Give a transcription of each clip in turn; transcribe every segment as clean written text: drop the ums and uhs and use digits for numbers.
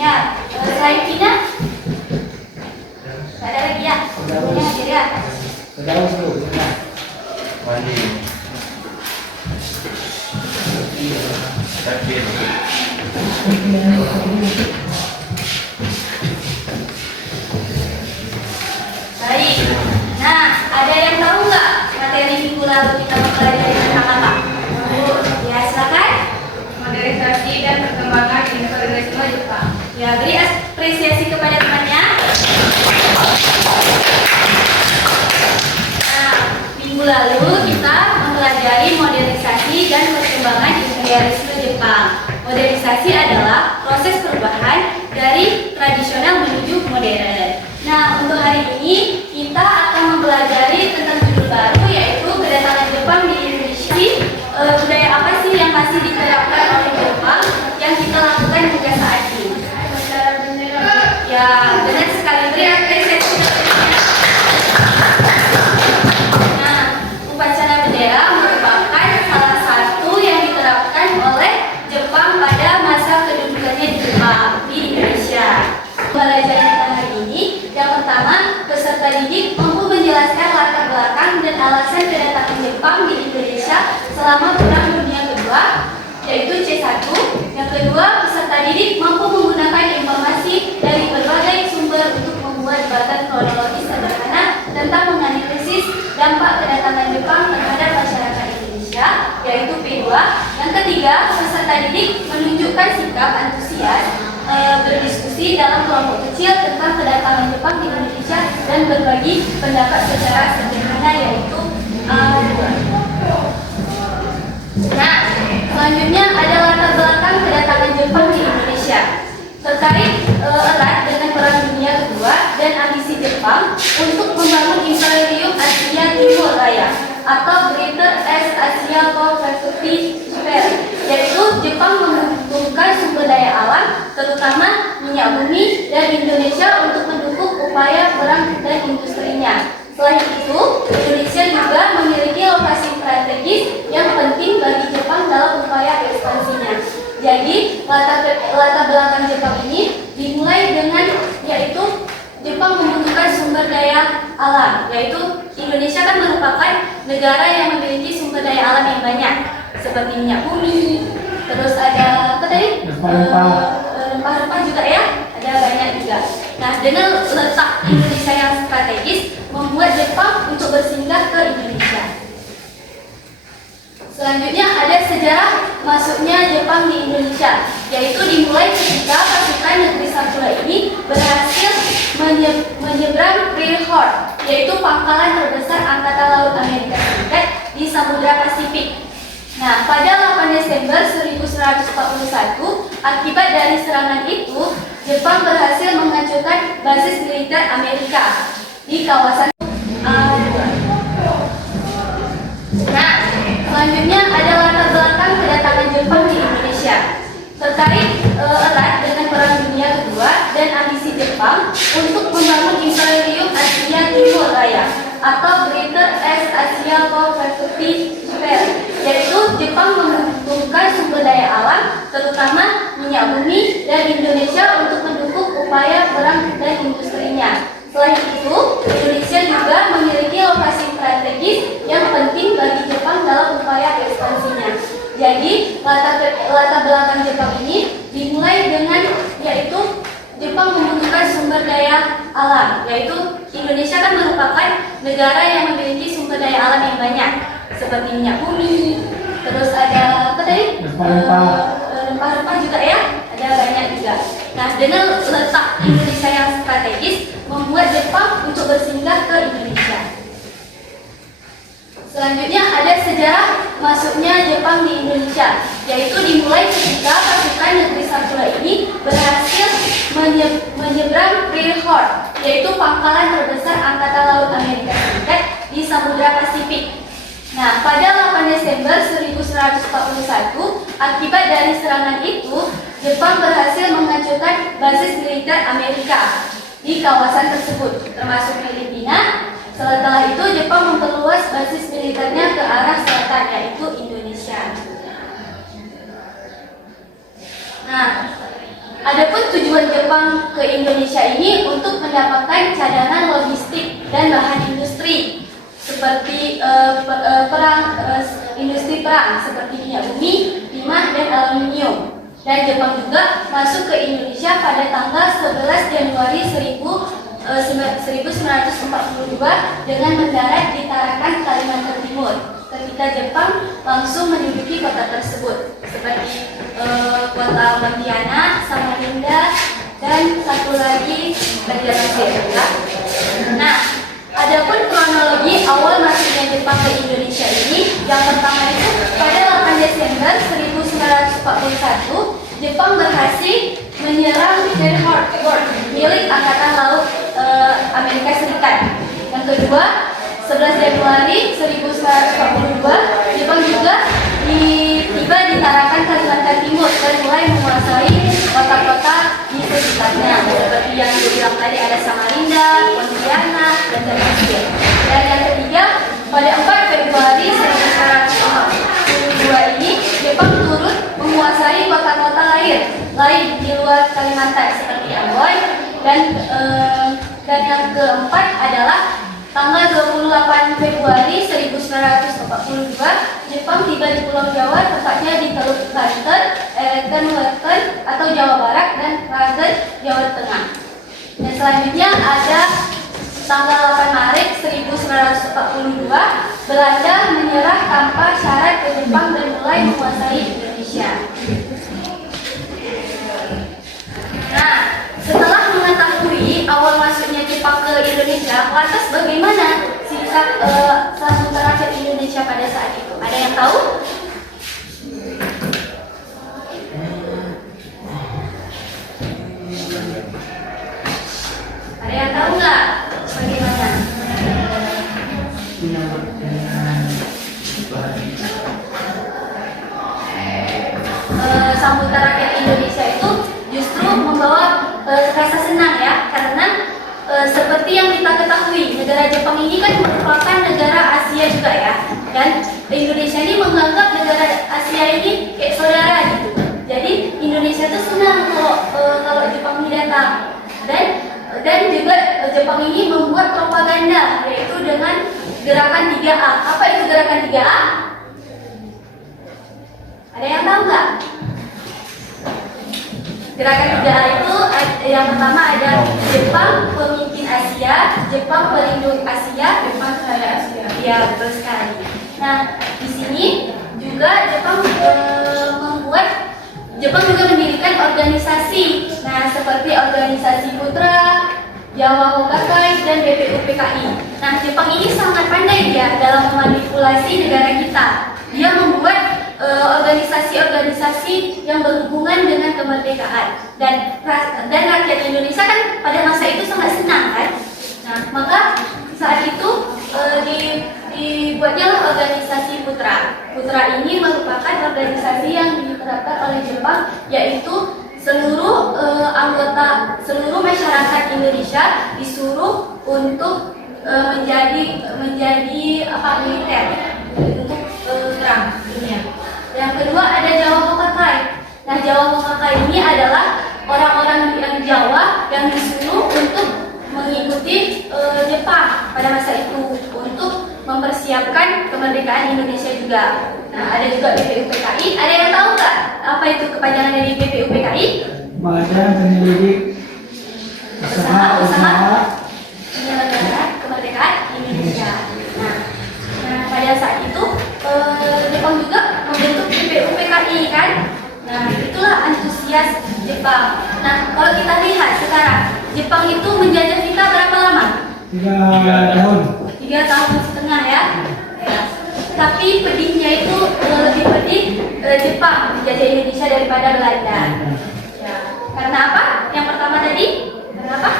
Ya, selain Cina, nggak ada lagi ya? Ini hadir ya? Baik. Nah, ada yang tahu nggak materi minggu lalu kita mempelajari tentang apa? Ya, silakan. Modernisasi dan perkembangan imperialisme Jepang. Ya, beri apresiasi kepada temannya. Nah, minggu lalu kita mempelajari modernisasi dan perkembangan imperialisme Jepang. Modernisasi adalah proses perubahan dari tradisional menuju modern. Nah, untuk hari ini kita akan mempelajari tentang judul baru, yaitu kedatangan Jepang di Indonesia. Budaya apa sih yang masih diterapkan oleh Jepang yang kita lakukan hingga saat ini? Ya, benar sekali, beri apresiasi. Nah, upacara bendera merupakan salah satu yang diterapkan oleh Jepang pada masa kedudukannya di Indonesia. Belajar kita hari ini, yang pertama, peserta didik mampu menjelaskan latar belakang dan alasan kedatangan Jepang di Indonesia selama Perang Dunia Kedua, yaitu C1. Yang kedua, peserta didik mampu menggunakan informasi dari berbagai sumber untuk membuat daftar kronologis sederhana tentang menganalisis dampak kedatangan Jepang terhadap masyarakat Indonesia, yaitu P2. Yang ketiga, peserta didik menunjukkan sikap antusias berdiskusi dalam kelompok kecil tentang kedatangan Jepang di Indonesia dan berbagi pendapat secara sederhana, yaitu A2. Nah, selanjutnya ada latar belakang kedatangan Jepang di Indonesia. Terkait erat dengan Perang Dunia Kedua dan ambisi Jepang untuk membangun Imperium Asia Timur Raya atau Greater East Asia Co-Operative Sphere, yaitu Jepang membutuhkan sumber daya alam, terutama minyak bumi, dan Indonesia untuk mendukung upaya perang dan industrinya. Selain itu, Indonesia juga memiliki lokasi strategis yang penting bagi Jepang dalam upaya ekspansinya. Jadi, latar belakang Jepang ini dimulai dengan yaitu Jepang membutuhkan sumber daya alam, yaitu Indonesia kan merupakan negara yang memiliki sumber daya alam yang banyak, seperti minyak bumi, terus ada apa tadi? Rempah-rempah juga ya, ada banyak juga. Nah, dengan letak Indonesia yang strategis membuat Jepang untuk bersinggah ke Indonesia. Selanjutnya ada sejarah masuknya Jepang di Indonesia, yaitu dimulai ketika pasukan negeri Sakura ini berhasil menyeberang Pearl Harbor, yaitu pangkalan terbesar Angkatan Laut Amerika Serikat di Samudra Pasifik. Nah, pada 8 Desember 1141, akibat dari serangan itu, Jepang berhasil menghancurkan basis militer Amerika di kawasan A2. Nah, selanjutnya ada latar belakang kedatangan Jepang di Indonesia. Terkait erat dengan Perang Dunia Kedua dan ambisi Jepang untuk membangun Imperium Asia Timur Raya atau Greater East Asia Co-Operative Sphere, yaitu Jepang membutuhkan sumber daya alam, terutama minyak bumi, dan Indonesia untuk mendukung upaya perang dan industrinya. Selain itu, Indonesia juga memiliki lokasi strategis yang penting bagi Jepang dalam upaya ekspansinya. Jadi, latar belakang Jepang ini dimulai dengan yaitu Jepang membutuhkan sumber daya alam, yaitu Indonesia kan merupakan negara yang memiliki sumber daya alam yang banyak, seperti minyak bumi, terus ada apa tadi? Rempah-rempah juga ya, ada banyak juga. Nah, dengan letak Indonesia yang strategis membuat Jepang untuk bersinggah ke Indonesia. Selanjutnya ada sejarah masuknya Jepang di Indonesia, yaitu dimulai ketika pasukan negeri Sakura ini berhasil menyeberang Pearl Harbor, yaitu pangkalan terbesar Angkatan Laut Amerika Serikat di Samudra Pasifik. Nah, pada 8 Desember 1141, akibat dari serangan itu, Jepang berhasil menghancurkan basis militer Amerika di kawasan tersebut, termasuk Filipina. Setelah itu, Jepang memperluas basis militernya ke arah selatan, yaitu Indonesia. Nah, Adapun tujuan Jepang ke Indonesia ini untuk mendapatkan cadangan logistik dan bahan industri seperti industri perang seperti minyak bumi, timah, dan aluminium. Dan Jepang juga masuk ke Indonesia pada tanggal 11 Januari 1942 dengan mendarat di Tarakan, Kalimantan Timur. Ketika Jepang langsung menduduki kota tersebut seperti kota Pontianak, Samarinda, dan satu lagi Banjarmasin. Nah, adapun kronologi awal masuknya Jepang ke Indonesia ini, yang pertama itu pada 8 Desember 1941, Jepang berhasil menyerang Pearl Harbor milik Angkatan Laut Amerika Serikat. Yang kedua, 11 Januari 1942, Jepang juga tiba di Tarakan, Kalimantan Timur dan mulai menguasai kota-kota di sekitarnya seperti yang dibilang tadi ada Samarinda, Pontianak, dan Banjarmasin. Dan yang ketiga, pada 4 Februari 1942 ini, Jepang turut menguasai kota-kota lain di luar Kalimantan seperti Ambon. Dan yang keempat adalah tanggal 28 Februari 1942, Jepang tiba di Pulau Jawa, tepatnya di Teluk Banten, Eretan Wetan atau Jawa Barat, dan Ragen, Jawa Tengah. Dan selanjutnya ada tanggal 8 Maret 1942, Belanda menyerah tanpa syarat ke Jepang dan mulai menguasai Indonesia. Nah, setelah mengetahui awal masuknya Jepang ke Indonesia, lantas bagaimana sikap sambutan rakyat Indonesia pada saat itu? Ada yang tahu? Ada yang tahu nggak bagaimana? Sambutan rakyat Indonesia itu justru membawa rasa senang ya, karena seperti yang kita ketahui, negara Jepang ini kan merupakan negara Asia juga ya, dan Indonesia ini menganggap negara Asia ini kayak saudara gitu. Jadi Indonesia tuh senang kalau Jepang ini datang, dan juga Jepang ini membuat propaganda, yaitu dengan gerakan 3A. Apa itu gerakan 3A? Ada yang tahu nggak? Gerakan 3A itu yang pertama ada Jepang pemimpin Asia, Jepang pelindung Asia, Jepang saudara Asia. Iya, betul sekali. Nah, di sini juga Jepang juga mendirikan organisasi. Nah, seperti organisasi Putra, Jawa Hokakai, dan BPUPKI. Nah, Jepang ini sangat pandai ya dalam memanipulasi negara kita. Dia membuat organisasi-organisasi yang berhubungan dengan kemerdekaan, dan rakyat Indonesia kan pada masa itu sangat senang kan. Nah, maka saat itu dibuatnya organisasi Putra. Putra ini merupakan organisasi yang diterapkan oleh Jepang, yaitu seluruh masyarakat Indonesia disuruh untuk menjadi militer untuk perang dunia. Yang kedua ada Jawa Hokakai. Nah, Jawa Hokakai ini adalah orang-orang yang Jawa yang disuruh untuk mengikuti Jepang pada masa itu untuk mempersiapkan kemerdekaan Indonesia juga. Nah, ada juga BPUPKI. Ada yang tahu nggak apa itu kepanjangan dari BPUPKI? Badan Penyelidik Usaha Penyelenggaraan Kemerdekaan Indonesia. Nah, pada saat itu Jepang juga membentuk BPUPKI kan. Nah, itulah antusias Jepang. Nah, kalau kita lihat sekarang, Jepang itu menjajah kita berapa lama? 3 tahun. 3 tahun setengah ya. Tapi pedihnya itu lebih pedih Jepang menjajah Indonesia daripada Belanda. Ya. Karena apa? Yang pertama tadi, kenapa?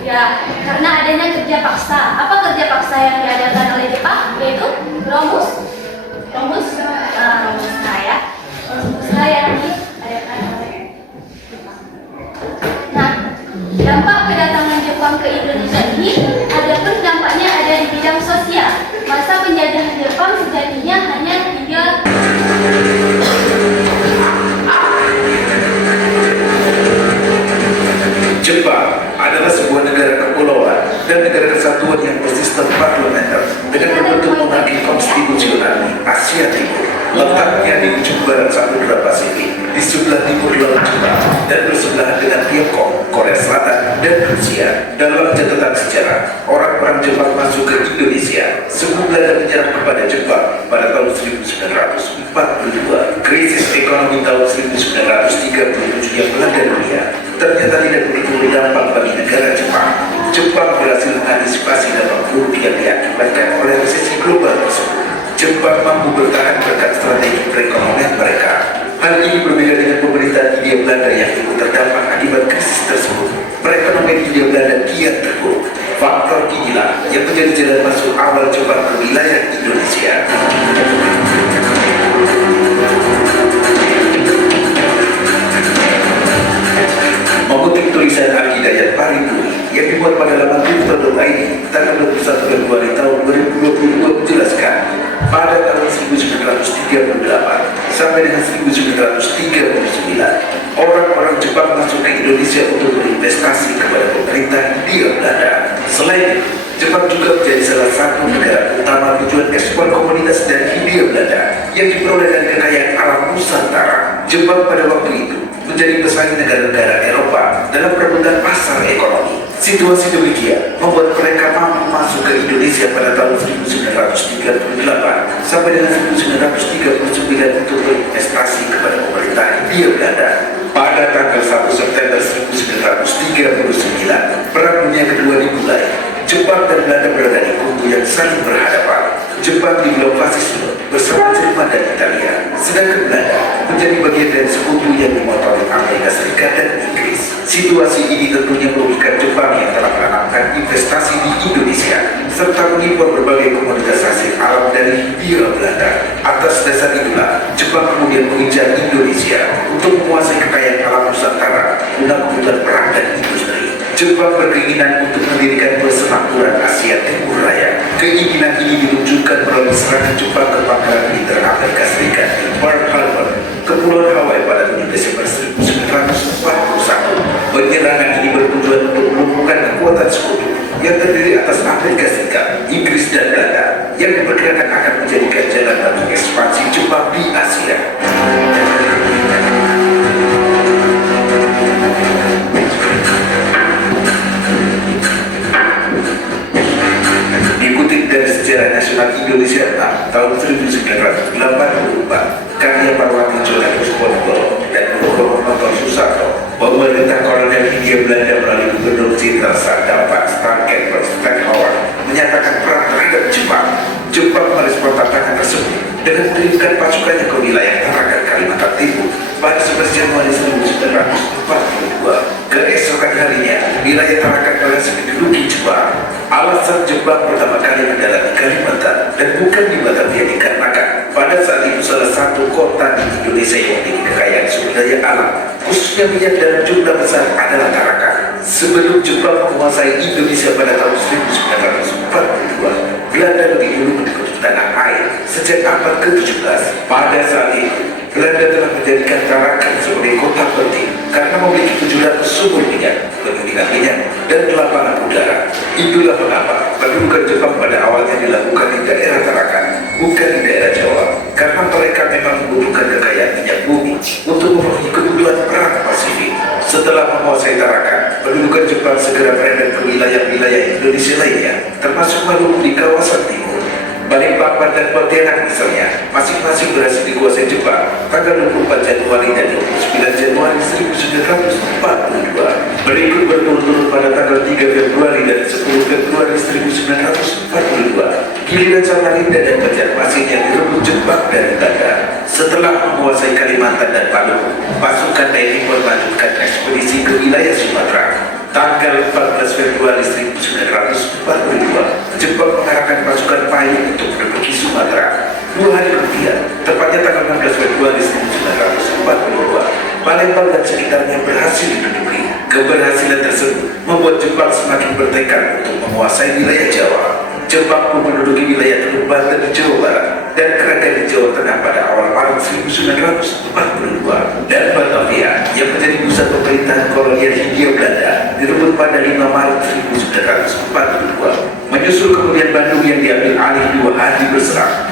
Ya, karena adanya kerja paksa. Apa kerja paksa yang diadakan oleh Jepang? Yaitu Romus ya. Romusna yang diadakan oleh Jepang. Nah, dampak kedatangan Jepang ke Indonesia ini ada pun dampaknya ada di bidang sosial. Masa penjajahan Jepang sejatinya hanya 3 letaknya di ujung barat Samudra Pasifik, di sebelah timur Laut Jepang, dan bersebelahan dengan Tiongkok, Korea Selatan, dan Rusia. Dalam catatan sejarah, orang-orang Jepang masuk ke Indonesia. Suku Belanda menyerang kepada Jepang pada tahun 1942. Krisis ekonomi tahun 1937 yang melanda dunia ternyata tidak begitu berdampak bagi negara Jepang. Jepang berhasil mengantisipasi dampak buruk yang diakibatkan oleh resesi global tersebut. Jepang mampu bertahan berkat strategi perekonomian mereka. Hal ini berbeda dengan pemerintahan Hindia Belanda yang ikut terdampak akibat krisis tersebut. Perekonomian Hindia Belanda kian terpuruk. Faktor inilah yang menjadi jalan masuk awal Jepang ke wilayah Indonesia. Mengutip tulisan Al-Hidayat Parinduri yang dibuat pada laman Twitter.id tanggal 21 Februari tahun 2022 menjelaskan, pada tahun 1938 sampai dengan 1939, orang-orang Jepang masuk ke Indonesia untuk berinvestasi kepada pemerintah Hindia Belanda. Selain itu, Jepang juga menjadi salah satu negara utama tujuan ekspor komoditas dari Hindia Belanda yang diperoleh dari kekayaan alam Nusantara. Jepang pada waktu itu menjadi pesaing negara-negara Eropa dalam perebutan pasar ekonomi. Situasi demikian membuat mereka mampu masuk ke Indonesia pada tahun 1938 sampai dengan 1939 untuk berinvestasi kepada pemerintah Hindia Belanda. Pada tanggal 1 September 1939, Perang Dunia Kedua dimulai. Jepang dan Belanda berada di kubu yang saling berhadapan. Jepang di blok fasisme bersama Jerman dan Italia, sedangkan Belanda menjadi bagian dari sekutu yang dimotori Amerika Serikat dan Inggris. Situasi ini tentunya merugikan Jepang yang telah menanamkan investasi di Indonesia serta mengimpor berbagai komoditas hasil alam dari Hindia Belanda. Atas dasar itulah Jepang kemudian mengincar Indonesia untuk menguasai kekayaan alam Nusantara guna kebutuhan perang dan industri. Jepang berkeinginan untuk mendirikan persemakmuran Asia Timur Raya. Keinginan ini diwujudkan melalui serangan Jepang ke pangkalan militer Amerika Serikat di Pearl Harbor, Kepulauan Hawaii pada 7 Desember 1941. Penyerangan ini bertujuan untuk melumpuhkan kekuatan sekutu yang terdiri atas Amerika Serikat, Inggris, dan Belanda yang diperkirakan akan menjadikan jalan bagi ekspansi Jepang di Asia. Dikutip dari Sejarah Nasional Indonesia tahun 1984, karya Parwati Johannes Ponegoro dan Guru Noto Susanto, pemerintah kolonial Hindia Belanda melalui Gubernur Jenderal Sandapan Stackhauer menyatakan perang terhadap Jepang. Jepang merespon tantangan tersebut dengan mengirimkan pasukannya ke wilayah Tarakan, Kalimantan Timur pada 11 Januari 1942. Keesokan harinya, wilayah Tarakan berhasil diduduki Jepang. Alasan Jepang pertama kali mendatangi Kalimantan dan bukan di Batavia dikarenakan pada saat itu salah satu kota di Indonesia yang memiliki kekayaan sumber daya alam, khususnya minyak dalam jumlah besar adalah Tarakan. Sebelum Jepang menguasai Indonesia pada tahun 1942, Belanda lebih dulu mengikuti tanah air sejak abad ke-17. Pada saat itu, Belanda telah menjadikan Tarakan sebagai kota penting karena memiliki 700 sumur minyak, bendungan minyak, dan lapangan udara. Itulah mengapa pendudukan Jepang pada awalnya dilakukan di daerah Tarakan, bukan di daerah Jawa, karena mereka memang membutuhkan kekayaan minyak bumi untuk memenuhi kebutuhan perang Pasifik. Setelah menguasai Tarakan, pendudukan Jepang segera beredar ke wilayah-wilayah Indonesia lainnya, termasuk Maluku di kawasan timur. Balikpapan dan Pontianak misalnya, masing-masing berhasil dikuasai Jepang tanggal 24 Januari dan 29 Januari 1942. Berikut berturut-turut pada tanggal 3 Februari dan 10 Februari 1942. Giliran Samarinda dan Banjarmasin yang direbut Jepang dari Belanda. Setelah menguasai Kalimantan dan Maluku, pasukan TNI melanjutkan ekspedisi ke wilayah Sumatera. Tanggal 14 Februari 1942, Jepang mengarahkan pasukan payung untuk menduduki Sumatera. 2 hari kemudian, tepatnya tanggal 16 Februari 1942, Palembang dan sekitarnya berhasil diduduki. Keberhasilan tersebut membuat Jepang semakin bertekad untuk menguasai wilayah Jawa. Jepang pun menduduki wilayah Teluk Banten di Jawa Barat dan Kragan di Jawa Tengah pada awal Maret 1942, dan Batavia yang menjadi pusat pemerintahan kolonial Hindia Belanda direbut pada 5 Maret 1942. Menyusul kemudian Bandung yang diambil alih 2 hari berserang.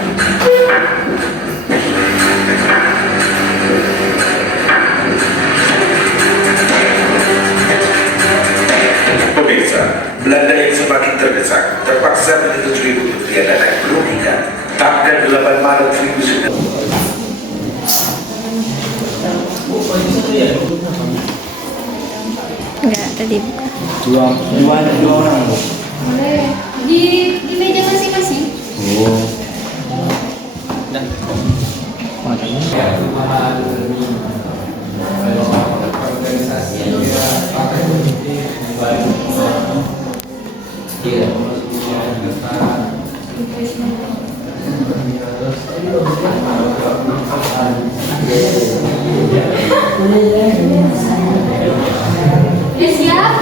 tadi buka. Dua orang Bu. Boleh. Di meja masing-masing. Oh. Udah siap?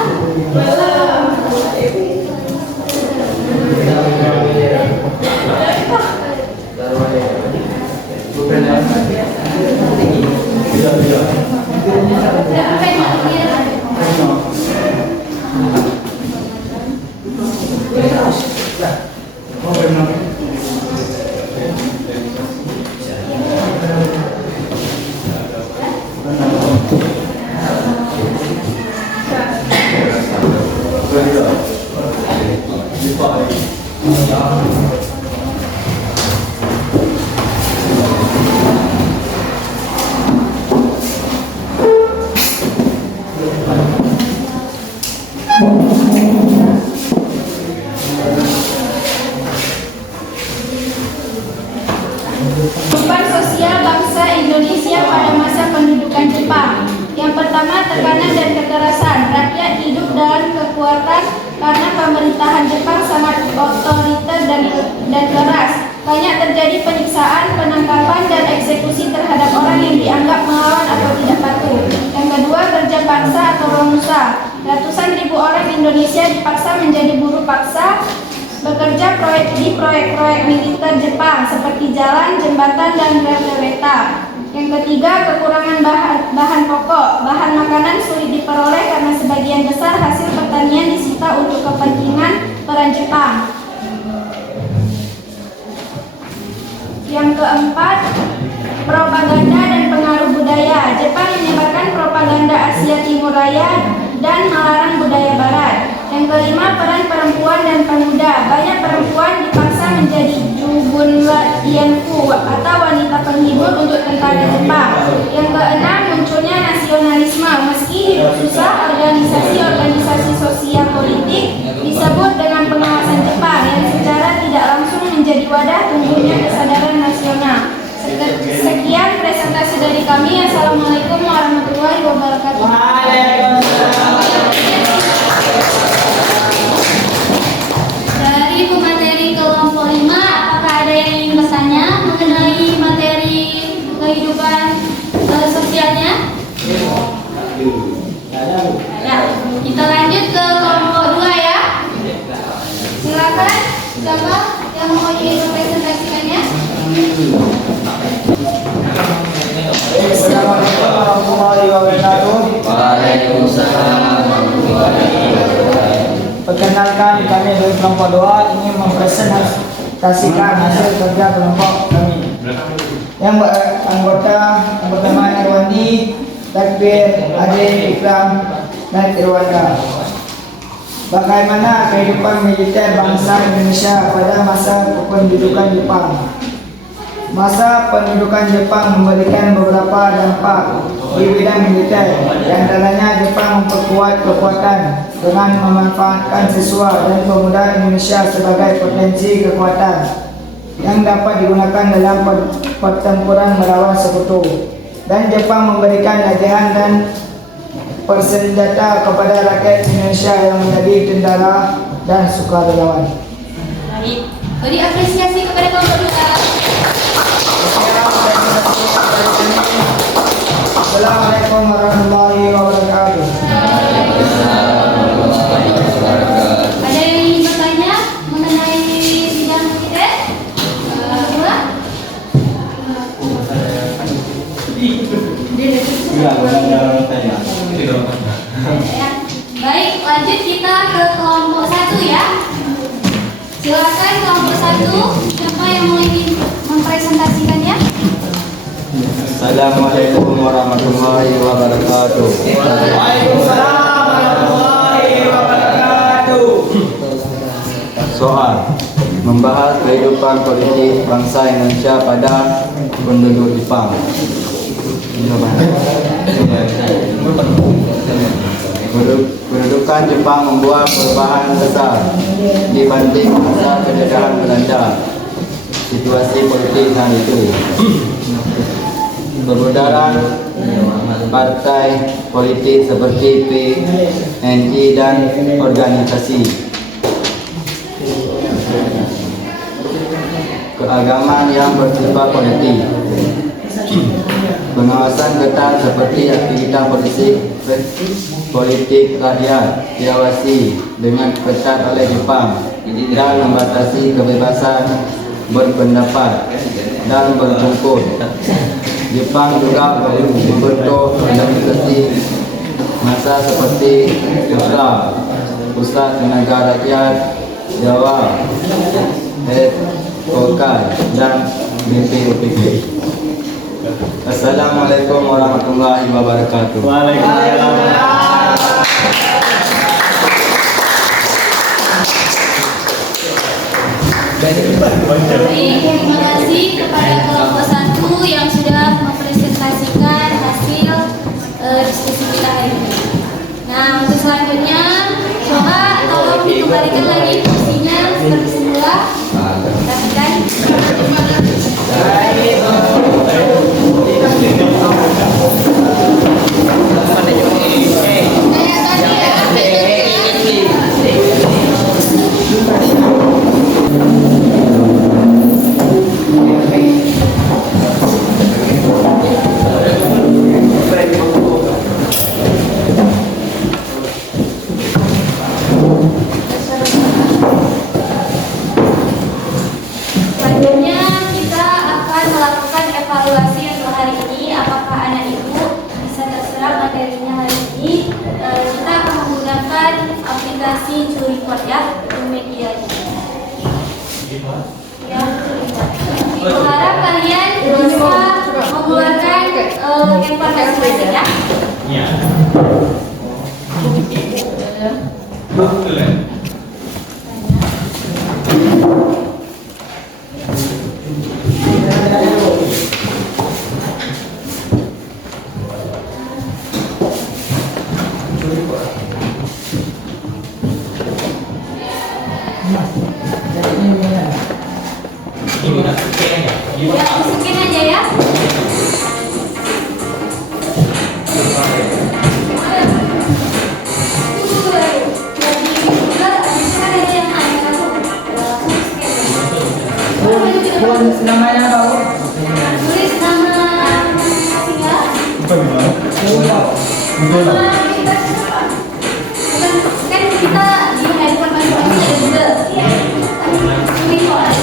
Kehidupan sosial bangsa Indonesia pada masa pendudukan Jepang. Yang pertama, tekanan dan kekerasan. Rakyat hidup dalam kekuatan karena pemerintahan Jepang sangat otoriter dan keras. Banyak terjadi penyiksaan, penangkapan, dan eksekusi terhadap orang yang dianggap melawan atau tidak patuh. Yang kedua, kerja paksa atau romusa. Ratusan ribu orang Indonesia dipaksa menjadi buruh paksa, bekerja di proyek-proyek militer Jepang seperti jalan, jembatan, dan rel kereta. Yang ketiga, kekurangan bahan pokok. Bahan makanan sulit diperoleh karena sebagian besar hasil pertanian disita untuk kepentingan peran Jepang. Yang keempat, propaganda dan pengaruh budaya. Jepang menyebarkan propaganda Asia Timur Raya dan melarang budaya Barat. Yang kelima, peran perempuan dan pemuda. Banyak perempuan dipaksa menjadi jubunlatianku atau wanita penghibur untuk tentara Jepang. Yang keenam, munculnya nasionalisme. Meski hidup susah, organisasi-organisasi sosial politik disebut dengan pengawasan Jepang yang secara tidak langsung menjadi wadah tumbuhnya kesadaran nasional. Sekian presentasi dari kami. Assalamualaikum warahmatullahi wabarakatuh. Dari pemateri kelompok 5, apakah ada yang ingin bertanya mengenai materi kehidupan sosialnya? Ya, kita lanjut ke kelompok 2 ya. Silakan, siapa yang mau presentasikannya? Assalamualaikum warahmatullahi wabarakatuh. Waalaikumsalam warahmatullahi wabarakatuh. Perkenalkan, kami dari kelompok 2 ingin mempresentasikan hasil kerja kelompok kami. Yang anggota yang pertama Irwandi, Takbir, Ade, Ikram, dan Irwanda. Bagaimana kehidupan militer bangsa Indonesia pada masa pendudukan Jepang? Masa pendudukan Jepang memberikan beberapa dampak di bidang militer. Di antaranya Jepang memperkuat kekuatan dengan memanfaatkan siswa dan pemuda Indonesia sebagai potensi kekuatan yang dapat digunakan dalam pertempuran melawan sekutu. Dan Jepang memberikan latihan dan persenjata kepada rakyat Indonesia yang menjadi tentara dan sukarelawan. Baik, beri apresiasi kepada kelompok 2. Assalamualaikum warahmatullahi wabarakatuh. Ada yang ingin bertanya mengenai bidang militer? Baik, lanjut kita ke kelompok 1 ya. Silakan kelompok 1, siapa yang mau ingin mempresentasikannya? Assalamualaikum warahmatullahi wabarakatuh. Waalaikumsalam warahmatullahi wabarakatuh. Soal membahas kehidupan politik bangsa Indonesia pada penduduk Jepang. Kedudukan Jepang membuat perubahan besar dibanding masa penjajahan Belanda. Situasi politik saat itu, perbudaran partai politik seperti PNI dan organisasi keagamaan yang bersifat politik. Pengawasan ketat seperti aktivitas politik rakyat diawasi dengan ketat oleh Jepang dan membatasi kebebasan berpendapat dan berkumpul. Jepang juga membentuk organisasi massa seperti Pusat Tenaga Rakyat Jawa, POKAI, dan BPUPK. Assalamualaikum warahmatullahi wabarakatuh. Terima kasih kepada kelompok 1 yang sudah mempresentasikan hasil diskusi kita hari ini. Nah, untuk selanjutnya, coba tolong dikembalikan lagi posisinya seperti semula. Rapikan. Kayak tadi ya, selanjutnya kita akan melakukan evaluasi untuk hari ini. Apakah anak ibu bisa terserap materinya hari ini? Kita akan menggunakan aplikasi Curipot ya, untuk medianya. Ya, Curipot. Ibu harap kalian bisa mengeluarkan informasi masing ya. Ya, masukin aja ya. Namanya apa? Tulis nama singa. Kan kita di handphone masing-masing ada juga. Ini kok ada.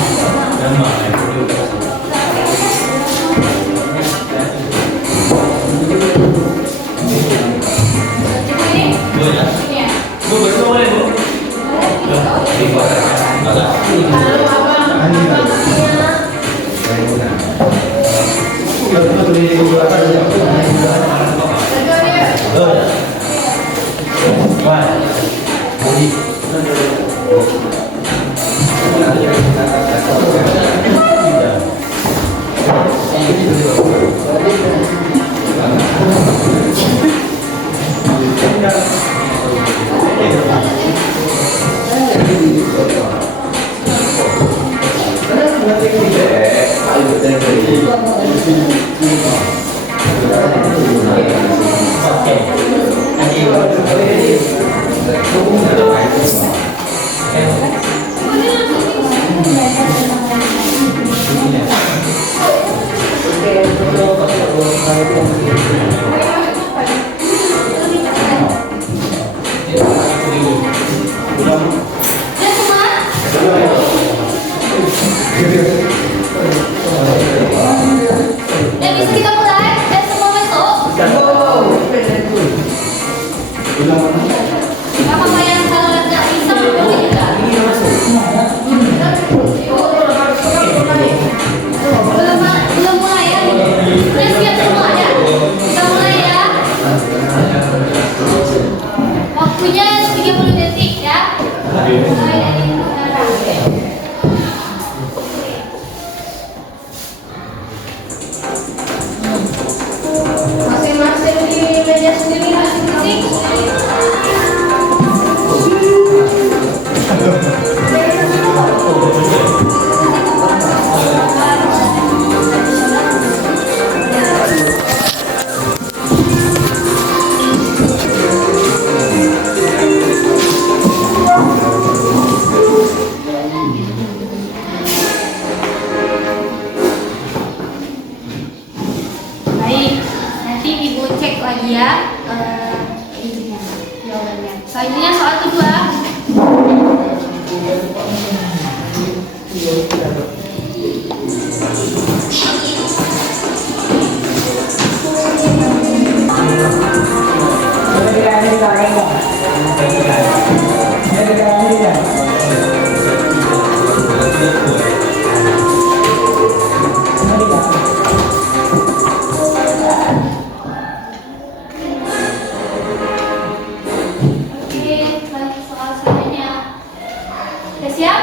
Belum mulai ya? Udah siap semuanya? Kita mulai cek lagi ya ininya, jawabannya. Selanjutnya soal kedua. Soal selanjutnya. Udah siap?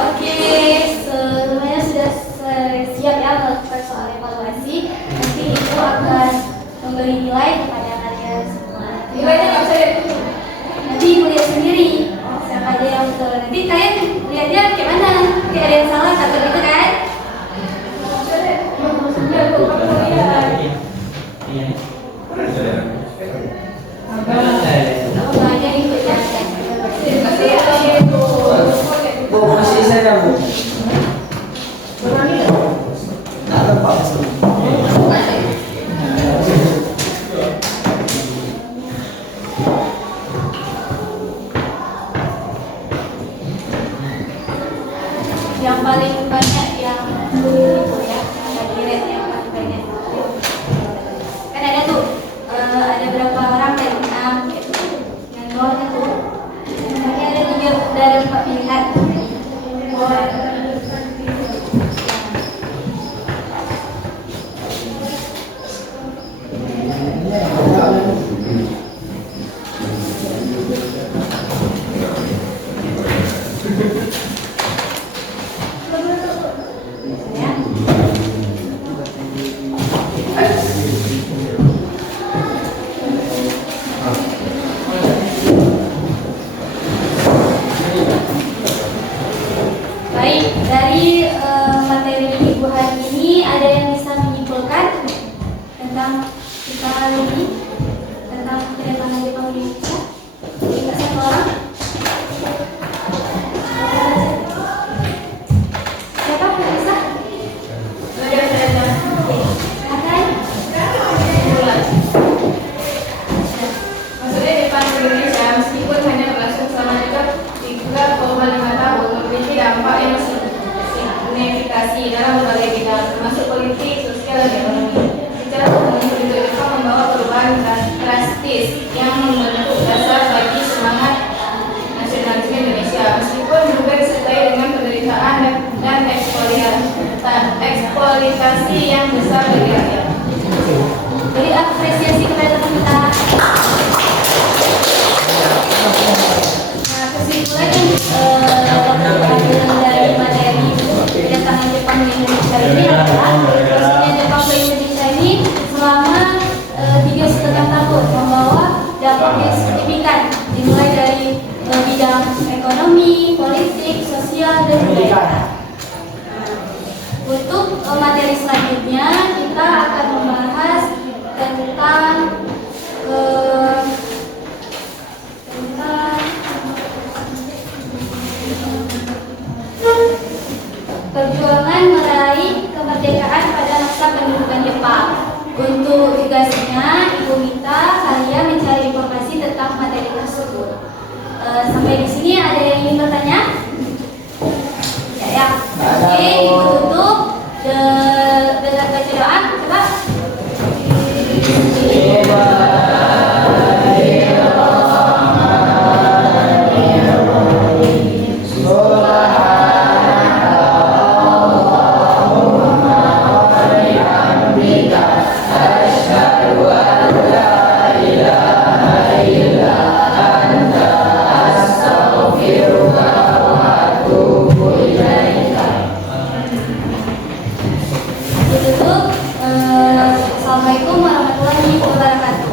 Oke, semuanya sudah siap ya melakukan soal evaluasi. Nanti itu akan memberi nilai kepada kalian semua. Nilainya nggak bisa lihat. Nanti ibu lihat sendiri siapa aja yang betul. Nanti kalian lihatnya kayak mana? Kayak ada yang salah atau gitu kan? Kamu aja ikut ya. Bu, kasih saya Bu. Nggak lepas. Yang paling banyak yang itu ya, yang direct yang paling banyak. Kan ada tuh, ada berapa orang dari 6 gitu. Yang bawahnya tuh, ini ada 3 dari 4 pilihan. Ya. Baik, dari materi ibu hari ini ada yang bisa menyimpulkan tentang kita hari ini, tentang kedatangan Jepang di Indonesia? Tidak satu orang? Siapa yang bisa? Silakan. Maksudnya Jepang ke Indonesia meskipun hanya berlangsung selama 3,5 tahun memiliki dampak yang signifikasi dalam berbagai bidang termasuk politik, sosial, dan ekonomi. Secara umum, penduduk Jepang membawa perubahan drastis yang membentuk dasar bagi semangat nasionalisme Indonesia. Meskipun juga disertai dengan penderitaan dan eksploitasi yang besar bagi rakyat. Beri apresiasi kepada teman kita. Nah, kesimpulan dari materi kedatangan Jepang di Indonesia ini adalah resminya Jepang ke Indonesia ini selama 3,5 tahun membawa dampak yang signifikan dimulai dari bidang ekonomi, politik, sosial, dan budaya. Untuk materi selanjutnya kita akan membahas tentang perjuangan meraih kemerdekaan pada masa pendudukan Jepang. Untuk tugasnya, Ibu minta kalian mencari informasi tentang materi tersebut. Sampai di sini ada yang ingin bertanya? Ya. Oke, Ibu tutup dengan baca doa. Coba. Astaghfirullah dulu. Assalamualaikum warahmatullahi wabarakatuh.